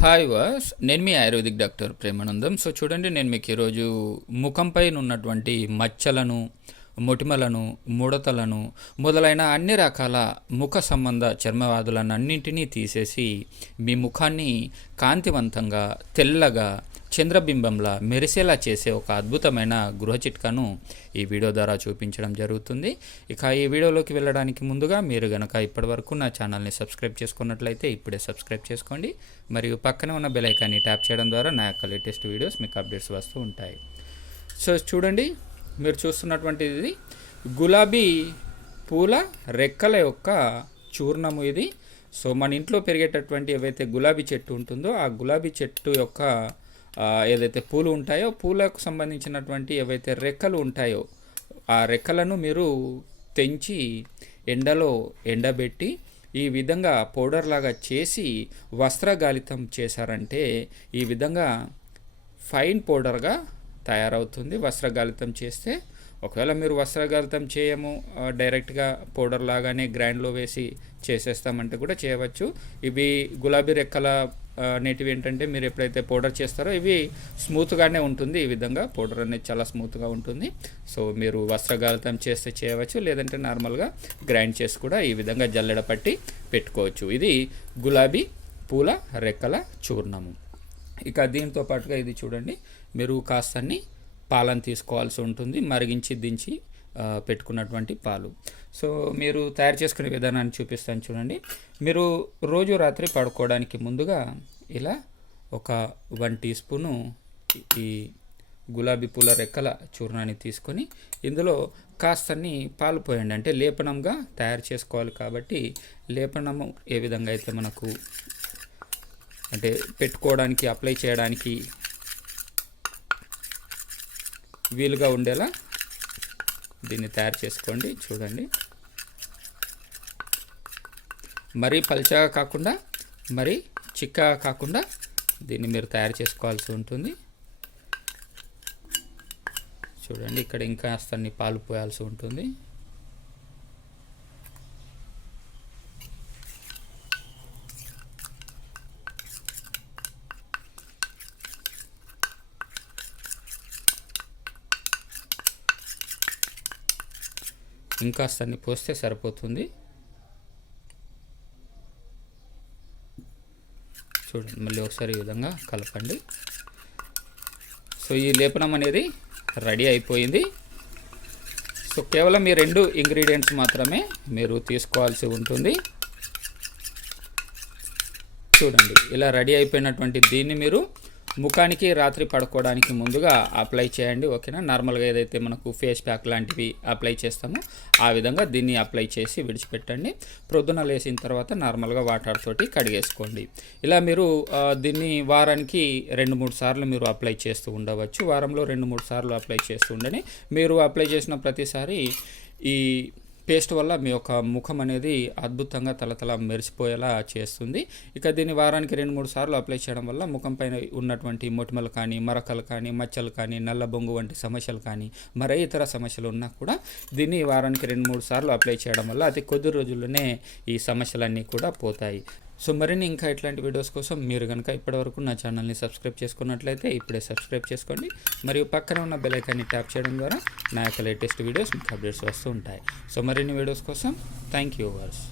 Hi వాస్ నేను మీ ఆయుర్వేదిక్ డాక్టర్ ప్రేమానందం. సో చూడండి నేను మీకు ఈరోజు ముఖంపై ఉన్నటువంటి మచ్చలను మొటిమలను ముడతలను మొదలైన అన్ని రకాల ముఖ సంబంధ చర్మవ్యాధులను అన్నింటినీ తీసేసి మీ ముఖాన్ని కాంతివంతంగా తెల్లగా చంద్రబింబంలా మెరిసేలా చేసే ఒక అద్భుతమైన గృహ చిట్కాను ఈ వీడియో ద్వారా చూపించడం జరుగుతుంది. ఇక ఈ వీడియోలోకి వెళ్ళడానికి ముందుగా మీరు గనక ఇప్పటివరకు నా ఛానల్ని సబ్స్క్రైబ్ చేసుకున్నట్లయితే ఇప్పుడే సబ్స్క్రైబ్ చేసుకోండి. మరియు పక్కనే ఉన్న బెల్ ఐకాన్ని ట్యాప్ చేయడం ద్వారా నా యొక్క లేటెస్ట్ వీడియోస్ మీకు అప్డేట్స్ వస్తూ ఉంటాయి. సో చూడండి. మీరు చూస్తున్నటువంటిది ఇది గులాబీ పూల రెక్కల యొక్క చూర్ణము ఇది. సో మన ఇంట్లో పెరిగేటటువంటి ఏవైతే గులాబీ చెట్టు ఉంటుందో ఆ గులాబీ చెట్టు యొక్క ఏదైతే పూలు ఉంటాయో పూలకు సంబంధించినటువంటి ఏవైతే రెక్కలు ఉంటాయో ఆ రెక్కలను మీరు తెంచి ఎండలో ఎండబెట్టి ఈ విధంగా పౌడర్ లాగా చేసి వస్త్రగాలితం చేశారంటే ఈ విధంగా ఫైన్ పౌడర్గా తయారవుతుంది. వస్త్రగాలితం చేస్తే ఒకవేళ మీరు వస్త్రగాలితం చేయము డైరెక్ట్గా పౌడర్ లాగానే గ్రైండ్లో వేసి చేసేస్తామంటే కూడా చేయవచ్చు. ఇవి గులాబీ రెక్కల అనేటివి ఏంటంటే మీరు ఎప్పుడైతే పౌడర్ చేస్తారో ఇవి స్మూత్గానే ఉంటుంది. ఈ విధంగా పౌడర్ అనేది చాలా స్మూత్గా ఉంటుంది. సో మీరు వస్త్రగాలితం చేస్తే చేయవచ్చు. లేదంటే నార్మల్గా గ్రైండ్ చేసి కూడా ఈ విధంగా జల్లెడ పట్టి పెట్టుకోవచ్చు. ఇది గులాబీ పూల రెక్కల చూర్ణము. ఇక దీంతో పాటుగా ఇది చూడండి మీరు కాస్తన్ని పాలను తీసుకోవాల్సి ఉంటుంది మరిగించి దించి పెట్టుకున్నటువంటి పాలు. సో మీరు తయారు చేసుకునే విధానాన్ని చూపిస్తాను చూడండి. మీరు రోజు రాత్రి పడుకోవడానికి ముందుగా ఇలా ఒక వన్ టీ స్పూను ఈ గులాబీ పూల రెక్కల చూర్ణాన్ని తీసుకొని ఇందులో కాస్తన్ని పాలు పోయండి. అంటే లేపనంగా తయారు చేసుకోవాలి కాబట్టి లేపనము ఏ విధంగా అయితే మనకు అంటే పెట్టుకోవడానికి అప్లై చేయడానికి వీలుగా ఉండేలా దీన్ని తయారు చేసుకోండి. చూడండి. మరీ పల్చగా కాకుండా మరీ చిక్కగా కాకుండా దీన్ని మీరు తయారు చేసుకోవాల్సి ఉంటుంది. చూడండి ఇక్కడ ఇంకా అస్తన్ని పాలు పోయాల్సి ఉంటుంది. ఇంకా అన్ని పోస్తే సరిపోతుంది. చూడండి మళ్ళీ ఒకసారి ఈ విధంగా కలపండి. సో ఈ లేపనం అనేది రెడీ అయిపోయింది. సో కేవలం ఈ రెండు ఇంగ్రీడియంట్స్ మాత్రమే మీరు తీసుకోవాల్సి ఉంటుంది. చూడండి ఇలా రెడీ అయిపోయినటువంటి దీన్ని మీరు ముఖానికి రాత్రి పడుకోవడానికి ముందుగా అప్లై చేయండి ఓకేనా? నార్మల్గా ఏదైతే మనకు ఫేస్ ప్యాక్ లాంటివి అప్లై చేస్తామో ఆ విధంగా దీన్ని అప్లై చేసి విడిచిపెట్టండి. ప్రొద్దున లేసిన తర్వాత నార్మల్గా వాటర్ తోటి కడిగేసుకోండి. ఇలా మీరు దీన్ని వారానికి రెండు మూడు సార్లు మీరు అప్లై చేస్తూ ఉండవచ్చు. వారంలో రెండు మూడు సార్లు అప్లై చేస్తూ ఉండండి మీరు అప్లై చేసిన ప్రతిసారి ఈ పేస్ట్ వల్ల మీ యొక్క ముఖం అనేది అద్భుతంగా తలతల మెరిసిపోయేలా చేస్తుంది. ఇక దీన్ని వారానికి రెండు మూడు సార్లు అప్లై చేయడం వల్ల ముఖం పైన ఉన్నటువంటి మొటిమలు కానీ మరకలు కానీ మచ్చలు కానీ నల్ల బొంగు వంటి సమస్యలు కానీ మరే ఇతర సమస్యలు ఉన్నా కూడా దీన్ని వారానికి రెండు మూడు సార్లు అప్లై చేయడం వల్ల అతి కొద్ది రోజుల్లోనే ఈ సమస్యలన్నీ కూడా పోతాయి. సో మరిన్ని ఇంకా ఇట్లాంటి వీడియోస్ కోసం మీరు కనుక ఇప్పటివరకు నా ఛానల్ని సబ్స్క్రైబ్ చేసుకున్నట్లయితే ఇప్పుడే సబ్స్క్రైబ్ చేసుకోండి. మరియు పక్కన ఉన్న బెల్ ఐకాన్ని ట్యాప్ చేయడం ద్వారా నా యొక్క లేటెస్ట్ వీడియోస్ మీకు అప్డేట్స్ వస్తూ ఉంటాయి. సో మరిన్ని వీడియోస్ కోసం థ్యాంక్ యూ వర్స్